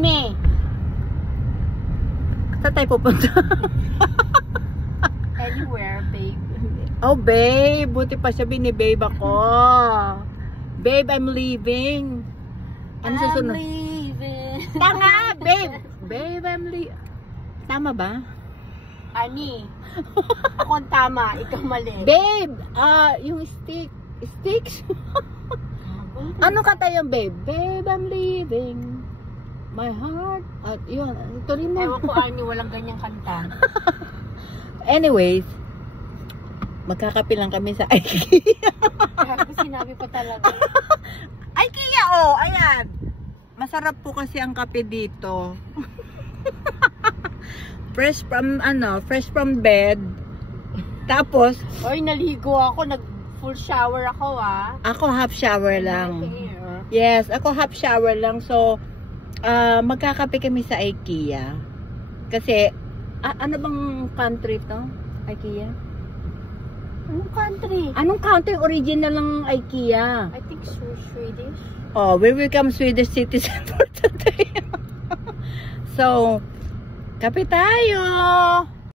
me. Saan tayo pupunta? Anywhere, babe. Oh, babe. Buti pa siya binibabe ako. Babe, I'm leaving. Ano susunod? I'm leaving. Tanga, babe. Babe, I'm leaving. Tama ba? Ani. Ako ang tama, ikaw mali. Babe, yung sticks. Ano kanta yung babe? Babe, I'm leaving. My heart. At yun, tuloy mo. Ewan ko, Ani, walang ganyang kanta. Anyways, magkakape lang kami sa IKEA. Grabe, sinabi pa talaga. IKEA, oh, ayan. Masarap po kasi ang kape dito. Fresh from bed. Tapos, Oy, naligo ako, full shower ako ako half shower lang. Hair. Yes, ako half shower lang. So, magkakape kami sa IKEA. Kasi, ano bang country to? IKEA? Anong country? Anong country original ng IKEA? I think Swedish. Oh, we become Swedish citizen for today. So, kape tayo!